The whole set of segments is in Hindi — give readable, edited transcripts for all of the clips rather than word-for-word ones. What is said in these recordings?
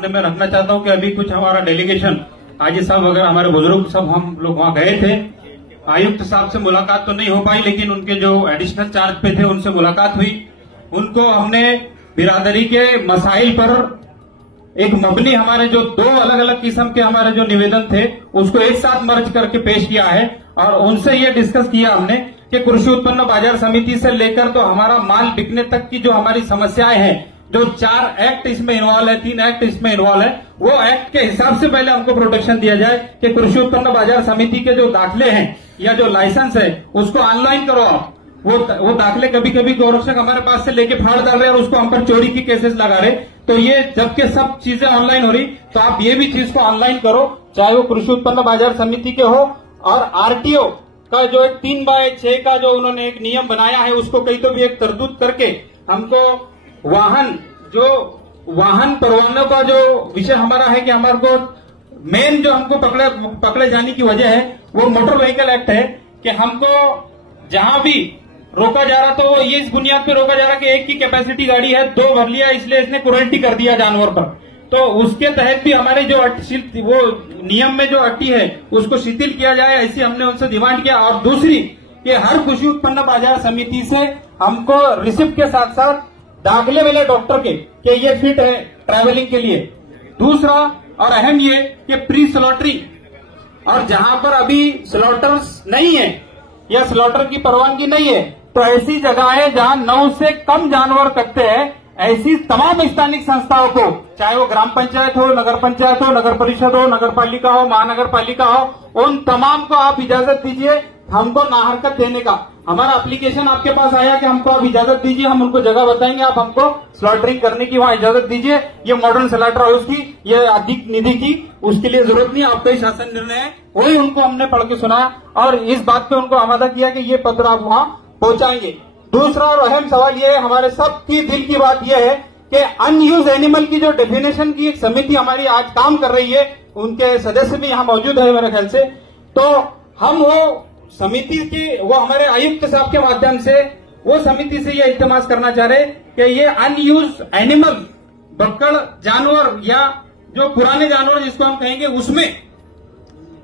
सामने मैं रखना चाहता हूं कि अभी कुछ हमारा डेलीगेशन आजी साहब वगैरह हमारे बुजुर्ग सब हम लोग वहां गए थे। आयुक्त साहब से मुलाकात तो नहीं हो पाई, लेकिन उनके जो एडिशनल चार्ज पे थे उनसे मुलाकात हुई। उनको हमने बिरादरी के मसाइल पर एक मबनी हमारे जो 2 अलग अलग किस्म के हमारे जो निवेदन थे उसको एक साथ मर्ज करके पेश किया है और उनसे ये डिस्कस किया हमने कि कृषि उत्पन्न बाजार समिति से लेकर तो हमारा माल बिकने तक की जो हमारी समस्याएं हैं, जो 4 एक्ट इसमें इन्वॉल्व है, 3 एक्ट इसमें इन्वॉल्व है, वो एक्ट के हिसाब से पहले हमको प्रोटेक्शन दिया जाए कि कृषि उत्पन्न बाजार समिति के जो दाखिले हैं या जो लाइसेंस है उसको ऑनलाइन करो आप। वो दाखिले कभी कभी गौरक्षक हमारे पास से लेके फाड़ डाल रहे हैं और उसको हम पर चोरी की केसेस लगा रहे। तो ये जबकि सब चीजें ऑनलाइन हो रही, तो आप ये भी चीज को ऑनलाइन करो, चाहे वो कृषि उत्पन्न बाजार समिति के हो। और आरटीओ का जो एक 3/6 का जो उन्होंने एक नियम बनाया है उसको कहीं तो भी एक तरदूत करके हमको वाहन परवानों का जो विषय हमारा है कि हमारे को मेन जो हमको पकड़े जाने की वजह है वो मोटर व्हीकल एक्ट है कि हमको जहां भी रोका जा रहा तो ये इस बुनियाद पे रोका जा रहा कि एक की कैपेसिटी गाड़ी है, 2 भर लिया इसलिए इसने क्रुएल्टी कर दिया जानवर पर। तो उसके तहत भी हमारे जो वो नियम में जो अट्टी है उसको शिथिल किया जाए, ऐसी हमने उनसे डिमांड किया। और दूसरी कि हर कृषि उत्पन्न बाजार समिति से हमको रिसिप्ट के साथ साथ दाखिले मिले डॉक्टर के कि ये फिट है ट्रैवलिंग के लिए। दूसरा और अहम ये कि प्री स्लॉटरी, और जहां पर अभी स्लॉटर्स नहीं है या स्लॉटर की परवानगी नहीं है तो ऐसी जगहें जहां 9 से कम जानवर कटते हैं, ऐसी तमाम स्थानिक संस्थाओं को, चाहे वो ग्राम पंचायत हो, नगर पंचायत हो, नगर परिषद हो, नगर पालिका हो, महानगर पालिका हो, उन तमाम को आप इजाजत दीजिए हमको नाहरकत देने का। हमारा एप्लीकेशन आपके पास आया कि हमको आप इजाजत दीजिए, हम उनको जगह बताएंगे, आप हमको स्लॉटरिंग करने की वहां इजाजत दीजिए। ये मॉडर्न स्लॉटर हाउस की, ये अधिक निधि की, उसके लिए जरूरत नहीं, आपका ही शासन निर्णय है। वही उनको हमने पढ़ के सुनाया और इस बात पे उनको आमादा किया कि ये पत्र आप वहां पहुंचाएंगे। दूसरा और अहम सवाल ये है, हमारे सबकी दिल की बात यह है कि अनयूज एनिमल की जो डेफिनेशन की एक समिति हमारी आज काम कर रही है, उनके सदस्य भी यहाँ मौजूद है मेरे ख्याल से, तो हम वो समिति की वो हमारे आयुक्त साहब के माध्यम से वो समिति से ये इल्तिमास करना चाह रहे कि ये अनयूज एनिमल बक्कड़ जानवर या जो पुराने जानवर जिसको हम कहेंगे उसमें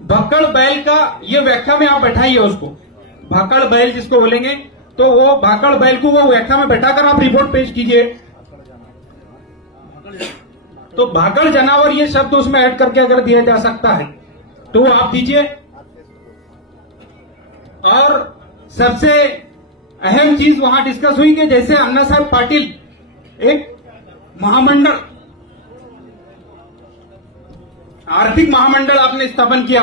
बक्कड़ बैल का ये व्याख्या में आप बैठाइए उसको, भाकड़ बैल जिसको बोलेंगे, तो वो भाकड़ बैल को वो व्याख्या में बैठाकर आप रिपोर्ट पेश कीजिए। तो भाकड़ जानवर ये शब्द उसमें ऐड करके अगर दिया जा सकता है तो वो आप दीजिए। और सबसे अहम चीज वहां डिस्कस हुई कि जैसे अन्ना साहब पाटिल एक महामंडल, आर्थिक महामंडल आपने स्थापन किया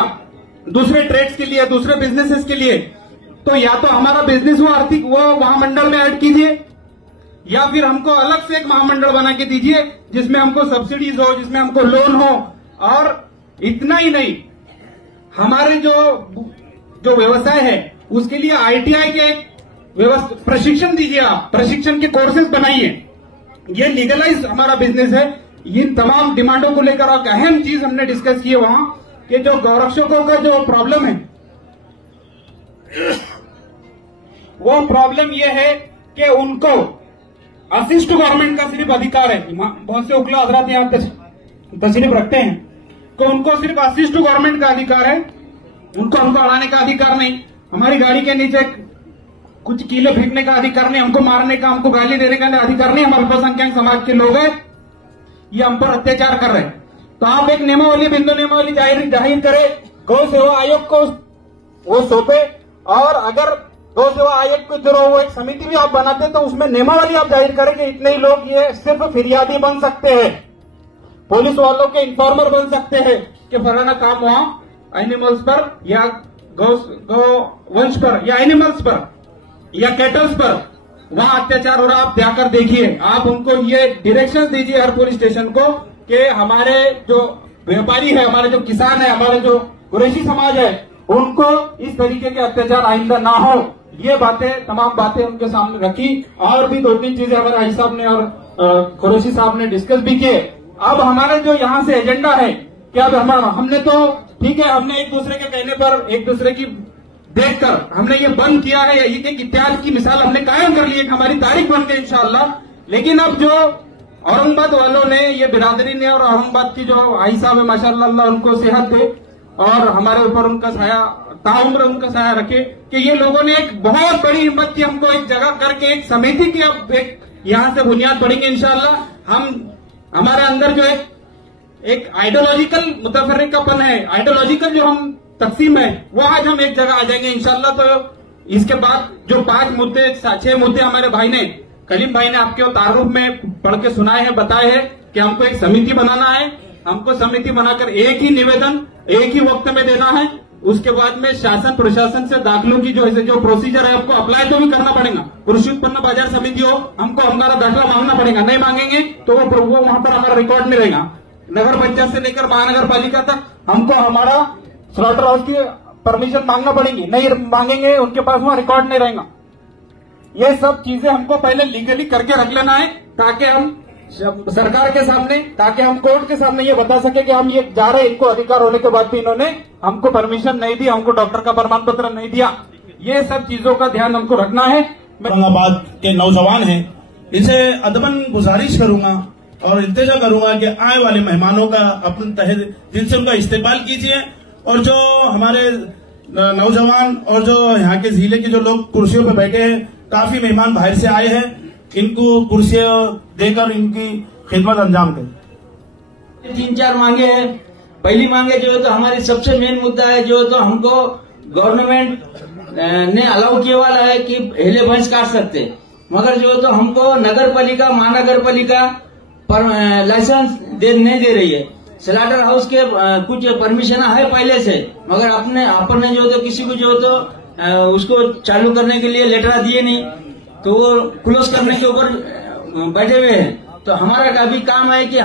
दूसरे ट्रेड्स के लिए, दूसरे बिजनेसेस के लिए, तो या तो हमारा बिजनेस वो आर्थिक वो महामंडल में ऐड कीजिए या फिर हमको अलग से एक महामंडल बना के दीजिए जिसमें हमको सब्सिडीज हो, जिसमें हमको लोन हो। और इतना ही नहीं, हमारे जो व्यवसाय है उसके लिए आईटीआई के प्रशिक्षण दीजिए, आप प्रशिक्षण के कोर्सेज बनाइए। ये लीगलाइज हमारा बिजनेस है। इन तमाम डिमांडों को लेकर और अहम चीज हमने डिस्कस की है वहां कि जो गौरक्षकों का जो प्रॉब्लम है वो प्रॉब्लम ये है कि उनको असिस्ट गवर्नमेंट का सिर्फ अधिकार है। बहुत से उकला हजरात यहाँ तशरीफ रखते हैं कि उनको सिर्फ असिस्ट गवर्नमेंट का अधिकार है, उनको हमको अड़ाने का अधिकार नहीं, हमारी गाड़ी के नीचे कुछ कीले फेंकने का अधिकार नहीं, हमको मारने का, हमको गाली देने का अधिकार नहीं। हमारे अल्पसंख्यक समाज के लोग हैं, ये हम पर अत्याचार कर रहे हैं। तो आप एक नियमावली, बिंदु नियमावली जाहिर करें, गौ सेवा आयोग को वो सौंपे, और अगर गौ सेवा आयोग को जो वो एक समिति भी आप बनाते तो उसमें नियमावली आप जाहिर करें कि इतने ही लोग ये सिर्फ फिरियादी बन सकते हैं, पुलिस वालों के इन्फॉर्मर बन सकते हैं कि फलाना काम वहां एनिमल्स पर या गौ वंश पर या एनिमल्स पर या कैटल्स पर वहां अत्याचार हो रहा, आप जाकर देखिए। आप उनको ये डायरेक्शन दीजिए हर पुलिस स्टेशन को कि हमारे जो व्यापारी है, हमारे जो किसान है, हमारे जो कुरैशी समाज है, उनको इस तरीके के अत्याचार आइंदा ना हो। ये बातें, तमाम बातें उनके सामने रखी। और भी 2-3 चीजें हमारे हाजी साहब ने और कुरैशी साहब ने डिस्कस भी किए। अब हमारे जो यहाँ से एजेंडा है कि अब हमने तो ठीक है, हमने एक दूसरे के कहने पर, एक दूसरे की देखकर हमने ये बंद किया है, एक इतिहास की मिसाल हमने कायम कर ली है, हमारी तारीख बन गई इंशाअल्लाह। लेकिन अब जो औरंगाबाद वालों ने, ये बिरादरी ने और औरंगाबाद की जो भाई साहब है माशाअल्लाह, उनको सेहत दे और हमारे ऊपर उनका साया, ताउम्र उनका साया रखे, कि ये लोगों ने एक बहुत बड़ी हिम्मत की, हमको एक जगह करके एक समिति की अब एक यहां से बुनियाद पड़ेंगे इंशाअल्लाह। हम हमारे अंदर जो एक आइडियोलॉजिकल मुतफर्रिकापन है, आइडियोलॉजिकल जो हम तकसीम है, वो आज हम एक जगह आ जाएंगे इंशाअल्लाह। तो इसके बाद जो 5 मुद्दे 6 मुद्दे हमारे भाई ने, कलीम भाई ने आपके तारुफ में पढ़ के सुनाए हैं, बताए हैं कि हमको एक समिति बनाना है, हमको समिति बनाकर एक ही निवेदन एक ही वक्त में देना है। उसके बाद में शासन प्रशासन से दाखिलों की जो प्रोसीजर है आपको अप्लाई तो भी करना पड़ेगा। कृषि उत्पन्न बाजार समिति हो, हमको हमारा दाखिला मांगना पड़ेगा, नहीं मांगेंगे तो वो वहां पर हमारा रिकॉर्ड नहीं रहेगा। नगर पंचायत से लेकर महानगर पालिका तक हमको हमारा स्लॉटर हाउस की परमिशन मांगना पड़ेगी, नहीं मांगेंगे उनके पास वहां रिकॉर्ड नहीं रहेगा। ये सब चीजें हमको पहले लीगली करके रख लेना है, ताकि हम सरकार के सामने, ताकि हम कोर्ट के सामने ये बता सके कि हम ये जा रहे, इनको अधिकार होने के बाद भी इन्होंने हमको परमिशन नहीं दी, हमको डॉक्टर का प्रमाण पत्र नहीं दिया। ये सब चीजों का ध्यान हमको रखना है। औरंगाबाद के नौजवान हैं, इसे अदबन गुजारिश करूंगा और इल्तिजा करूंगा कि आए वाले मेहमानों का अपने तहे दिल से उनका इस्तेमाल कीजिए, और जो हमारे नौजवान और जो यहाँ के जिले के जो लोग कुर्सियों पर बैठे हैं, काफी मेहमान बाहर से आए हैं, इनको कुर्सियां देकर इनकी खिदमत अंजाम करें। 3-4 मांगे हैं। पहली मांगे जो है तो हमारी सबसे मेन मुद्दा है, जो तो हमको गवर्नमेंट ने अलाउ किया वाला है कि हिले भैंस काट सकते, मगर जो तो हमको नगर पालिका महानगर पालिका लाइसेंस नहीं दे रही है। स्लॉटर हाउस के कुछ परमिशन है पहले से, मगर अपने जो तो किसी को जो तो उसको चालू करने के लिए लेटर दिए नहीं, तो वो क्लोज करने के ऊपर बैठे हुए हैं। तो हमारा अभी काम है कि